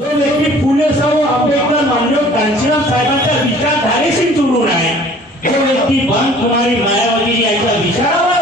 जो व्यक्ती फुले शाहू आंबेडकर माननीय कांशीराम साहेबांच्या विचारधारेशी जुळून आहे, तो व्यक्ती कुमारी मायावती यांच्या विचारावर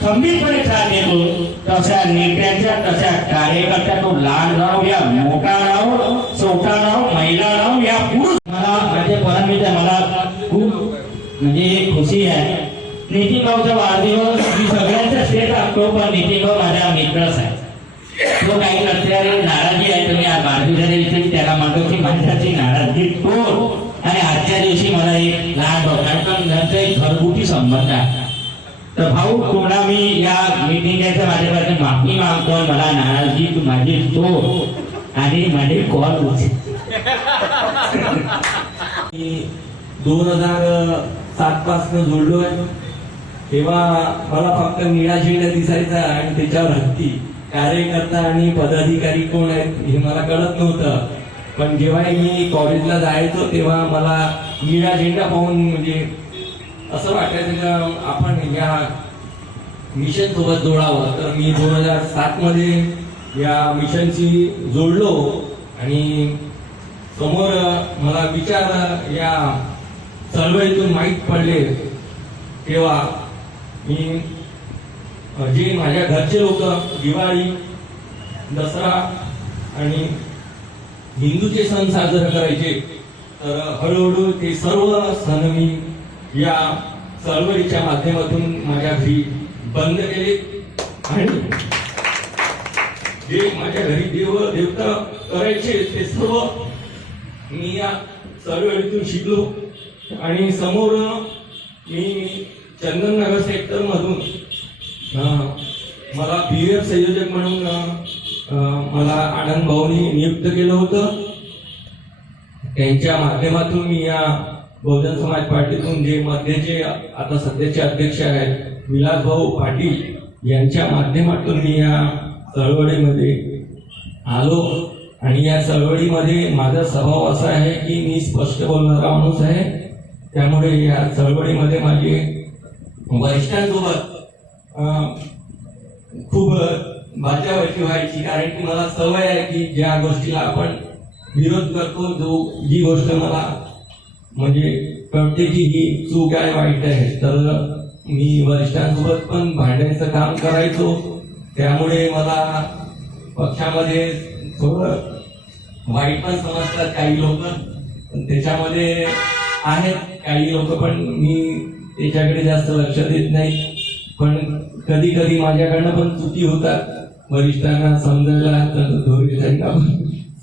खंबीरपणे साथ देतो, तशा नेत्यांच्या तशा कार्यकर्त्या तो लहान राहो या मोठा राहो, छोटा राहो, महिला राहो या पुरुष, मला माझे परमित्र मला खूप म्हणजे खुशी आहे. नितीन भाऊचा वाढदिवस मी सगळ्यांचा श्रेय टाकतो, पण नितीन भाऊ माझा मित्रच आहे. तो काही असल्याने नाराजी आहे, तुम्ही वाढदिवसाच्या दिवशी त्याला म्हणतो की माझ्याची नाराजगी तोड. आणि आजच्या दिवशी मला एक लहान भाऊ कारण त्यांचा एक घरगुती संबंध आहे. तर भाऊ तुम्हाला मी या मीटिंगच्या माझ्यापासून माफी मागतो, मला नाराजगी तू माझी तोड आणि माझे कॉल उचल. 2007 पासून जोडलोय तेव्हा मला फक्त निळा झेंडा दिसायचा आणि त्याच्यावर हत्ती. कार्यकर्ता आणि पदाधिकारी कोण आहेत हे मला कळत नव्हतं, पण जेव्हा मी कॉलेजला जायचो तेव्हा मला निळा झेंडा पाहून म्हणजे असं वाटायचं की आपण या मिशन सोबत जोडावं. तर मी 2007 मध्ये या मिशनशी जोडलो आणि समोर मला विचार या चळवळीतून माहीत पडले तेव्हा मी जे माझ्या घरचे लोक दिवाळी, दसरा आणि हिंदूचे सण साजरे करायचे, तर हळूहळू ते सर्व सण मी या चळवळीच्या माध्यमातून माझ्या घरी बंद केले. आणि जे माझ्या घरी देवता करायचे ते सर्व मी या चळवळीतून शिकलो. आणि समोर मी चंदननगर सेक्टर मधून मला BF संयोजक म्हणून मला आनंद भाऊनी नियुक्त केलं होतं. त्यांच्या माध्यमातून मी या बहुजन समाज पार्टीतून जे मध्यचे आता सध्याचे अध्यक्ष आहेत विलास भाऊ पाटील यांच्या माध्यमातून मी या चळवळीमध्ये आलो. आणि या चळवळीमध्ये माझा स्वभाव असा आहे की मी स्पष्ट बोलणारा माणूस आहे, त्यामुळे या चळवळीमध्ये माझे वरिष्ठांसोबत खूप बाचाबाची व्हायची, कारण की मला सवय आहे की ज्या गोष्टीला आपण विरोध करतो, जी गोष्ट मला म्हणजे कळते की ही चूक आहे, वाईट आहे, तर मी वरिष्ठांसोबत पण भांडायचं काम करायचो. त्यामुळे मला पक्षामध्ये थोडं वाईट पण समजतात काही लोक, त्याच्यामध्ये आहेत काही लोक, पण मी त्याच्याकडे जास्त लक्ष देत नाही. पण कधी कधी माझ्याकडनं पण चुकी होतात. वरिष्ठांना समजायला त्यांना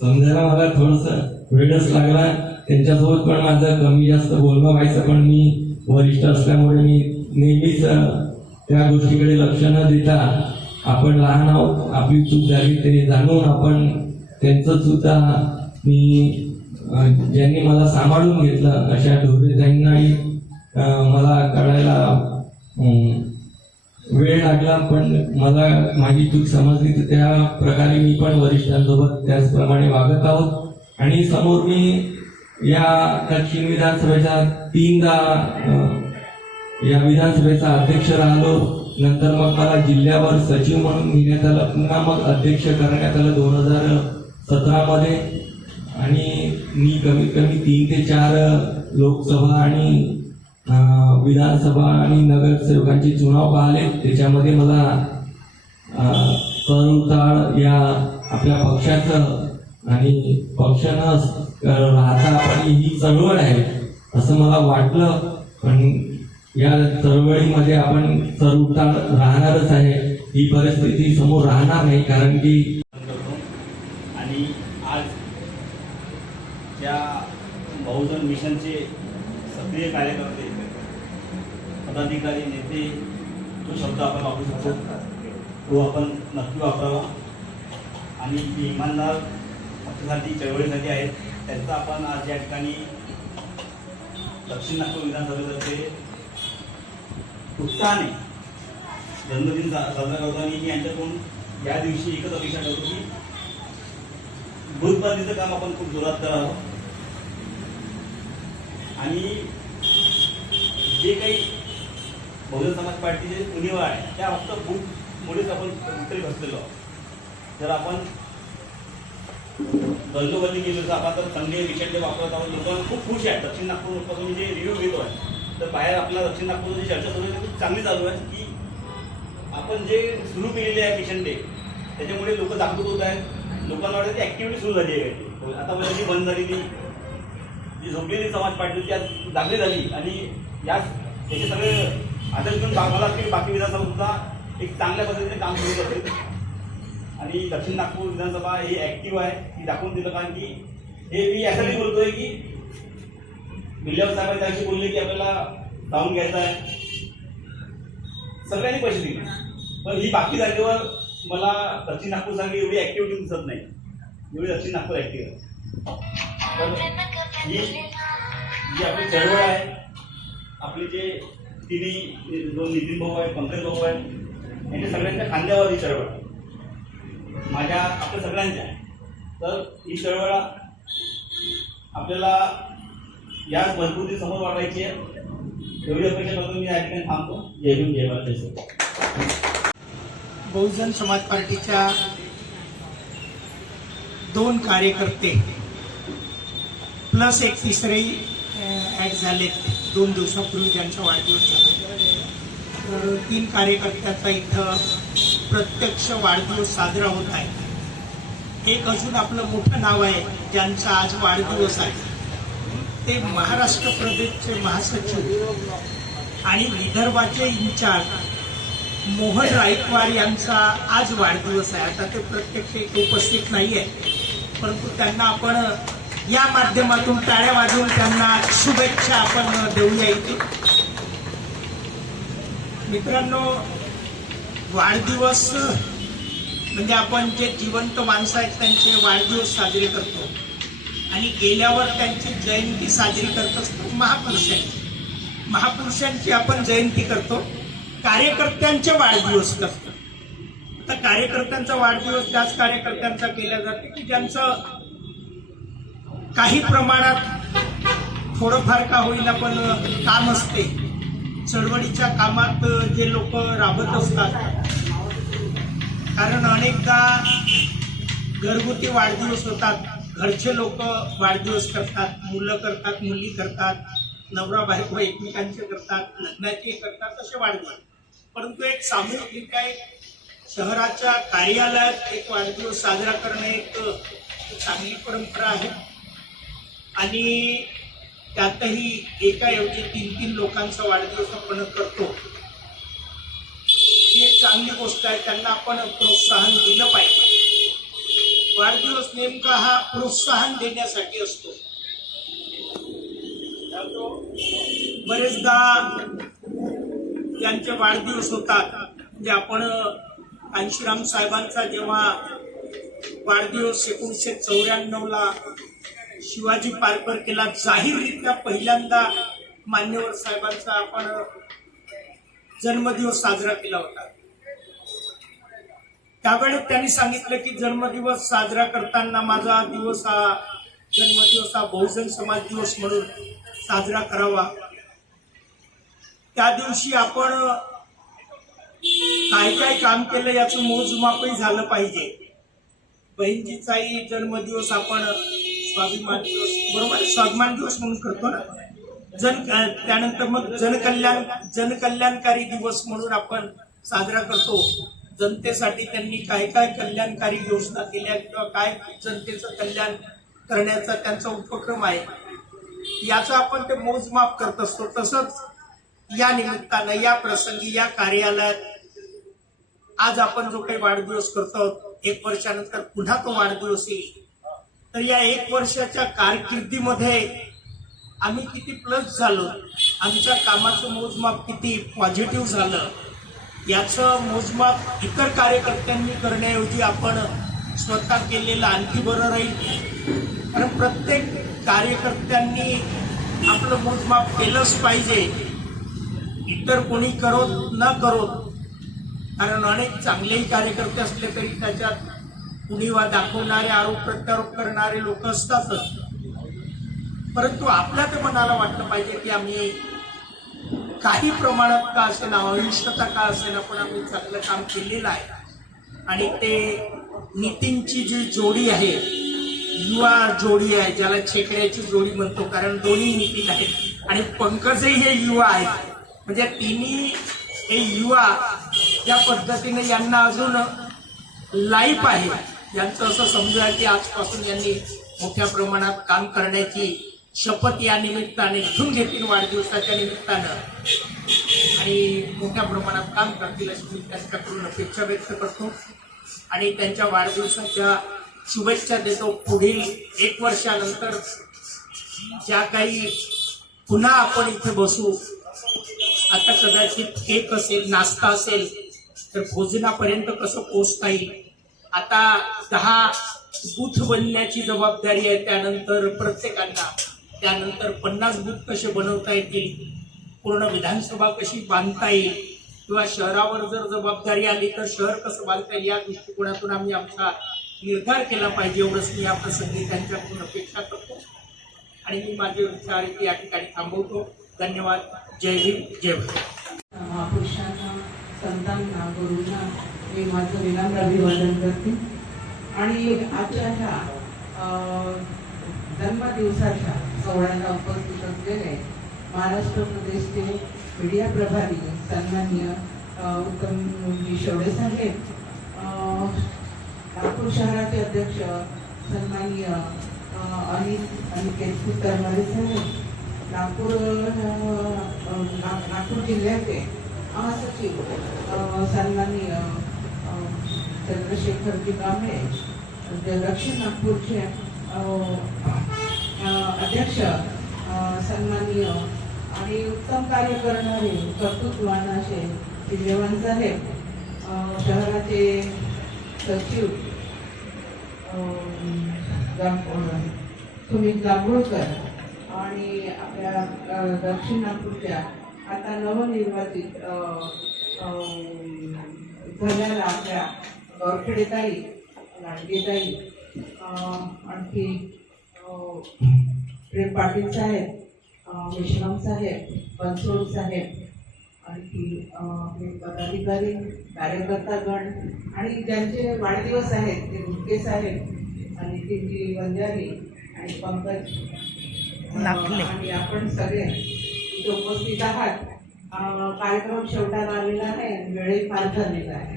समजायला मला थोडस वेळच लागला. त्यांच्यासोबत पण माझं कमी जास्त बोलणं व्हायचं, पण मी वरिष्ठ असल्यामुळे मी नेहमीच त्या गोष्टीकडे लक्ष न देता आपण लहान आहोत, आपली चूक झाली ते जाणून आपण त्यांचं सुद्धा मी ज्यांनी मला सांभाळून घेतलं अशा ढोरेताईंनाही मला कळायला वेळ लागला, पण मला माझी चूक समजली, तर त्या प्रकारे मी पण वरिष्ठांसोबत त्याचप्रमाणे वागत आहोत. आणि समोर मी या दक्षिण विधानसभेचा 3दा या विधानसभेचा अध्यक्ष राहिलो. नंतर मग मला जिल्ह्यावर सचिव म्हणून नेण्यात आलं, पुन्हा मग अध्यक्ष करण्यात आलं 2017 मध्ये. आणि मी कमीत कमी 3 ते 4 लोकसभा आणि विधानसभा आणि नगरसेवकांचे चुनाव पाहिले. त्याच्यामध्ये मला चढउतार या आपल्या पक्षाचं आणि पक्ष न राहता आपण ही चळवळ आहे असं मला वाटलं, पण या चळवळीमध्ये आपण चढउतार राहणारच आहे. ही परिस्थिती समोर राहणार नाही, कारण की आणि आज त्या बहुजन मिशनचे सक्रिय कार्यकर्ते, पदाधिकारी, नेते, तो शब्द आपण वापरू शकतो तो आपण नक्की वापरावा. आणि जे इमानदार पक्षासाठी चळवळीसाठी आहेत त्यांचा आपण आज या ठिकाणी दक्षिण नागपूर विधानसभेतर्फे उत्साहाने जन्मदिन साजरा करताना मी यांच्याकडून या दिवशी एकच अपेक्षा करतो की बूथबंदीचं काम आपण खूप जोरात करावं आणि जे काही बहुजन समाज पार्टीचे उणीवा आहे त्या फक्त बूथमुळेच आपण कुठेतरी बसलेलो आहोत. जर आपण गल्लोगल्ली गेलो तर आपण तर संडे विकेंड वापरत आहोत. लोक खूप खुश आहेत. दक्षिण नागपूरपासून जे रिव्ह्यू घेतो आहे तर बाहेर आपला दक्षिण नागपूरची चर्चा सुरू आहे खूप चांगली चालू आहे की आपण जे सुरू केलेले आहे किशन डे त्याच्यामुळे लोक जागरूक होत आहेत. लोकांना वाटतं की ॲक्टिव्हिटी सुरू झाली आहे. आतापर्यंत जी बंद झालेली जी झोपलेली समाज पार्टी होती आज जागली झाली आणि याचे सगळे आदर्श घेऊन मला की बाकी विधानसभा सुद्धा एक चांगल्या पद्धतीने काम सुरू करते आणि दक्षिण नागपूर विधानसभा ही ॲक्टिव्ह आहे ही दाखवून दिलं. कारण की हे मी यासाठी बोलतोय की बिल्ल्यावर साहेब त्याशी बोलले की आपल्याला जाऊन घ्यायचं आहे. सगळ्यांनी पैसे दिले पण ही बाकी जागेवर मला दक्षिण नागपूरसारखी एवढी ॲक्टिव्हिटी दिसत नाही एवढी दक्षिण नागपूर ॲक्टिव्ह आहे. पण ही जी आपली चळवळ आहे आपले जे तिन्ही दोन नितीन भाऊ आहेत पंकज भाऊ आहेत यांच्या सगळ्यांच्या खांद्यावर ही चळवळ माझ्या आपल्या सगळ्यांच्या आहे. तर ही चळवळ आपल्याला या मजबूती समोर वाढवायची आहे एवढी अपेक्षा करून मी या ठिकाणी थांबतो. जय भीम जय भारत जय. बहुजन समाज पार्टीच्या 2 कार्यकर्ते प्लस एक तिसरे ॲड झाले 2 दिवसापूर्वी ज्यांचा वाढदिवस झाला. तर 3 कार्यकर्त्याचा इथं प्रत्यक्ष वाढदिवस साजरा होत आहे. एक अजून आपलं मोठं नाव आहे ज्यांचा आज वाढदिवस आहे ते महाराष्ट्र प्रदेशचे महासचिव आणि विदर्भाचे इन्चार्ज मोहन रायकवाड यांचा आज वाढदिवस आहे. आता ते प्रत्यक्ष इथे उपस्थित नाही आहे परंतु त्यांना आपण या माध्यमातून टाळ्या वाजवून त्यांना शुभेच्छा आपण देऊया. इथे मित्रांनो वाढदिवस म्हणजे आपण जे जिवंत माणसं आहेत त्यांचे वाढदिवस साजरे करतो आणि गेल्यावर त्यांची जयंती साजरी करत असतो. महापुरुषांची आपण जयंती करतो कार्यकर्त्यांचे वाढदिवस करतो. तर कार्यकर्त्यांचा वाढदिवस त्याच कार्यकर्त्यांचा केला जातो की ज्यांचं काही प्रमाणात थोडंफार का होईना पण काम असते. चळवळीच्या कामात जे लोक राबत असतात कारण अनेकदा घरगुती वाढदिवस होतात घरचे लोक वाढदिवस करतात मुलं करतात मुली करतात नवरा बायको एकमेकांचे करतात लग्नाचे करतात असे वाढदिवस. परंतु एक सामूहिकरित्या एक शहराच्या कार्यालयात एक वाढदिवस साजरा करणे एक चांगली परंपरा आहे आणि त्यातही एकाऐवजी 3-3 लोकांचा वाढदिवस आपण करतो ही एक चांगली गोष्ट आहे. त्यांना आपण प्रोत्साहन दिलं पाहिजे. वाढदिवस नेमका हा प्रोत्साहन देण्यासाठी असतो. बरेचदा त्यांचे वाढदिवस होतात म्हणजे आपण कांशीराम साहेबांचा जेव्हा वाढदिवस 1994ला शिवाजी पार्कवर केला जाहीररित्या पहिल्यांदा मान्यवर साहेबांचा आपण जन्मदिवस साजरा केला होता. त्यावेळेस त्यांनी सांगितलं की जन्मदिवस साजरा करताना माझा दिवस हा जन्मदिवस हा बहुजन समाज दिवस म्हणून साजरा करावा. त्या दिवशी आपण काय काय काम केलं याचं मोजमापही झालं पाहिजे. बहिणजीचाही जन्मदिवस आपण स्वाभिमान दिवस बरोबर स्वाभिमान दिवस म्हणून करतो ना. त्यानंतर मग जनकल्याणकारी दिवस म्हणून आपण साजरा करतो. जनतेसाठी त्यांनी काय काय कल्याणकारी योजना केल्या किंवा काय जनतेचं कल्याण करण्याचा त्यांचा उपक्रम आहे याचा आपण ते मोजमाप करत असतो. तसंच या निमित्तानं या प्रसंगी या कार्यालयात आज आपण जो काही वाढदिवस करतो 1 वर्षानंतर पुन्हा तो वाढदिवस येईल. तर या 1 वर्षाच्या कारकिर्दीमध्ये आम्ही किती प्लस झालो आमच्या कामाचं मोजमाप किती पॉझिटिव्ह झालं याचं मोजमाप इतर कार्यकर्त्यांनी करण्याऐवजी आपण स्वतः केलेलं आणखी बरं राहील. कारण प्रत्येक कार्यकर्त्यांनी आपलं मोजमाप केलंच पाहिजे इतर कोणी करोत न करोत. कारण अनेक चांगलेही कार्यकर्ते असले तरी त्याच्यात उणीवा दाखवणारे आरोप प्रत्यारोप करणारे लोक असतातच. परंतु आपल्या ते मनाला वाटलं पाहिजे की आम्ही काही प्रमाणात का असेना अनिष्टता का असेना पण आम्ही चांगलं काम केलेलं आहे. आणि ते नितीनची जी जोडी आहे युवा जोडी आहे, ज्याला छेकड्याची जोडी म्हणतो, कारण दोन्ही नितीन आहेत आणि पंकजही हे युवा आहेत. म्हणजे तिन्ही हे युवा ज्या पद्धतीने यांना अजून लाईफ आहे, यांचं असं समजा की आजपासून यांनी मोठ्या प्रमाणात काम करण्याची शपथ या निमित्ताने घेऊन घेतील, वाढदिवसाच्या निमित्तानं, आणि मोठ्या प्रमाणात काम करतील अशी मी त्यांच्याकडून अपेक्षा व्यक्त करतो आणि त्यांच्या वाढदिवसाच्या शुभेच्छा देतो. पुढील 1 वर्षानंतर ज्या काही पुन्हा आपण इथे बसू, आता कदाचित केक असेल, नाश्ता असेल, तर भोजनापर्यंत कसं पोचता येईल. आता 10 बूथ बनण्याची जबाबदारी आहे त्यानंतर प्रत्येकांना, त्यानंतर 50 बूथ कसे बनवता येतील, पूर्ण विधानसभा कशी बांधता येईल, किंवा शहरावर जर जबाबदारी आली तर शहर कसं बांधता येईल, या दृष्टिकोनातून आम्ही आमचा निर्धार केला पाहिजे. एवढंच मी या प्रसंगी त्यांच्याकडून अपेक्षा करतो आणि मी माझे विचार या ठिकाणी थांबवतो. धन्यवाद. जय भीम, जय भारत. महापुरुषांना, संतांना, गुरूंना मी माझं विनम्र अभिवादन करते आणि आजच्या ह्या जन्मदिवसाच्या सोहळ्याला उपस्थित असलेले महाराष्ट्र प्रदेशचे मीडिया प्रभारी सन्माननीय उत्तमजी शेवडे साहेब, नागपूर शहराचे अध्यक्ष सन्माननीय अनिकेत कुतरमारे साहेब, नागपूर जिल्ह्याचे महासचिव सन्माननीय चंद्रशेखरजी कांबळे, दक्षिण नागपूरचे अध्यक्ष सन्माननीय आणि उत्तम कार्य करणारे कर्तृत्ववान असे विजयवान साहेब, शहराचे सचिव सुमित जांभूळकर आणि आपल्या दक्षिण नागपूरच्या आता नवनिर्वाचित झालेल्या आपल्या गौरखेडेताई, लाडगेताई, आणखी प्रेम पाटील साहेब, विश्राम साहेब, बनसोड साहेब, आणखी आपले पदाधिकारी, कार्यकर्तागण आणि ज्यांचे वाढदिवस आहेत ते गुटके साहेब आणि नितीनजी वंजारी आणि पंकज आणि आपण सगळे इथे उपस्थित आहात. कार्यक्रम शेवटाला आलेला आहे, वेळही फार झालेला आहे.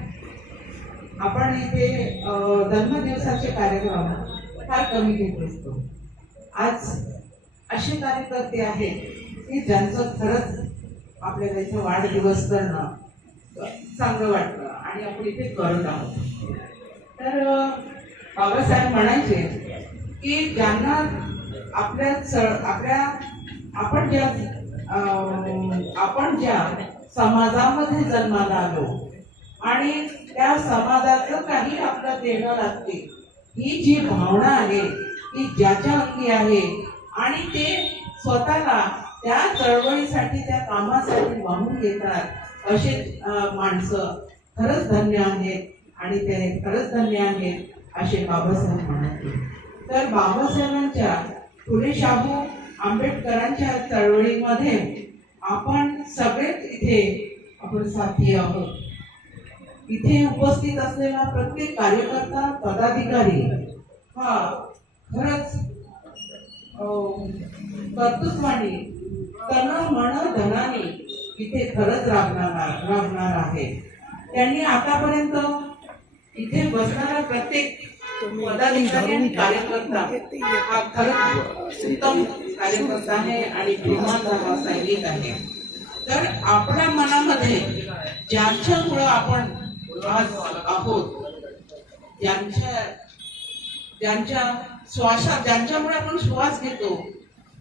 आपण इथे जन्मदिवसाचे कार्यक्रम फार कमी घेत असतो. आज असे कार्यकर्ते आहेत की ज्यांचं खरंच आपल्याला इथे वाढदिवस करणं चांगलं वाटतं आणि आपण इथे करत आहोत. तर बाबासाहेब म्हणायचे की ज्यांना आपण ज्या समाजामध्ये जन्माला आलो आणि त्या समाजाचं काही आपलं देणं लागते, ही जी भावना आहे ती ज्याच्या अंगी आहे आणि ते स्वतःला त्या चळवळीसाठी, त्या कामासाठी वाहून घेतात असे माणसं खरंच धन्य आहेत आणि ते खरंच धन्य आहेत असे बाबासाहेब म्हणाले. तर बाबासाहेबांच्या फुले शाहू आंबेडकरांच्या चळवळीमध्ये आपण सगळेच इथे आपण साथी आहोत. इथे उपस्थित असलेला प्रत्येक कार्यकर्ता, पदाधिकारी हा खरंच कर्तृत्वाने, तन मन धनाने इथे खरंच राबणार आहे. त्यांनी आतापर्यंत इथे बसणारा प्रत्येक पदाधिकारी आणि कार्यकर्ता हा खरंच उत्तम कार्यकर्ता आहे आणि प्रेमाचा सैनिक आहे. तर आपल्या मनामध्ये ज्यांच्यामुळं आपण आज आहोत, ज्यांच्यामुळे आपण श्वास घेतो,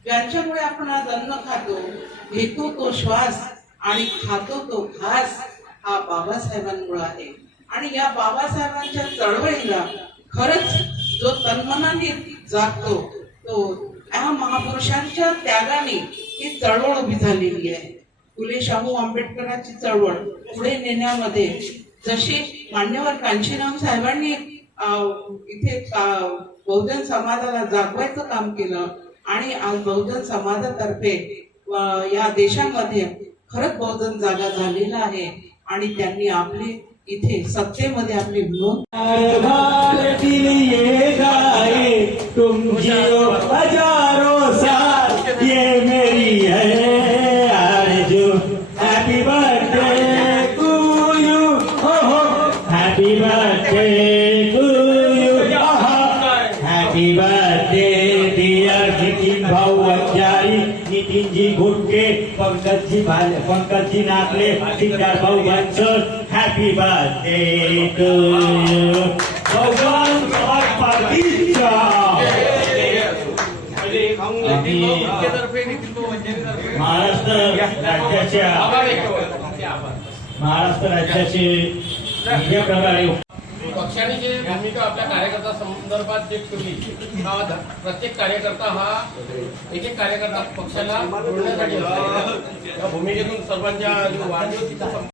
ज्यांच्यामुळे आपण आज अन्न खातो, घेतो तो श्वास आणि खातो तो घास, हा बाबासाहेबांमुळे आहे. आणि या बाबासाहेबांच्या चळवळीला खरंच जो तन्मनाने जागतो तो या महापुरुषांच्या त्यागाने ही चळवळ उभी झालेली आहे. फुले शाहू आंबेडकरांची चळवळ पुढे नेण्यामध्ये जशी मान्यवर कांशीराम साहेबांनी इथे बहुजन समाजाला जागवायचं काम केलं आणि आज बहुजन समाजातर्फे या देशामध्ये खरंच बहुजन जागा झालेला आहे आणि त्यांनी आपली इथे सत्तेमध्ये आपली नोंद तुम जियो हजारों साल ये मेरी है आरज़ू हैप्पी बर्थडे टू यू हो happy birthday to you happy birthday dear Nitin भाऊ वंजारी नितीन जी घुटके पंकज जी नाकले सिद्धार्थ भाऊ Bansal happy birthday to you भगवान और पार्टीचा महाराष्ट्र राज्याचे या प्रकारे पक्षाने जे भूमिका आपल्या कार्यकर्ता संदर्भात जे ठेवली, प्रत्येक कार्यकर्ता हा एक एक कार्यकर्ता पक्षाला जोडण्यासाठी असतो. या भूमिकेतून सर्वांच्या वाढदिवस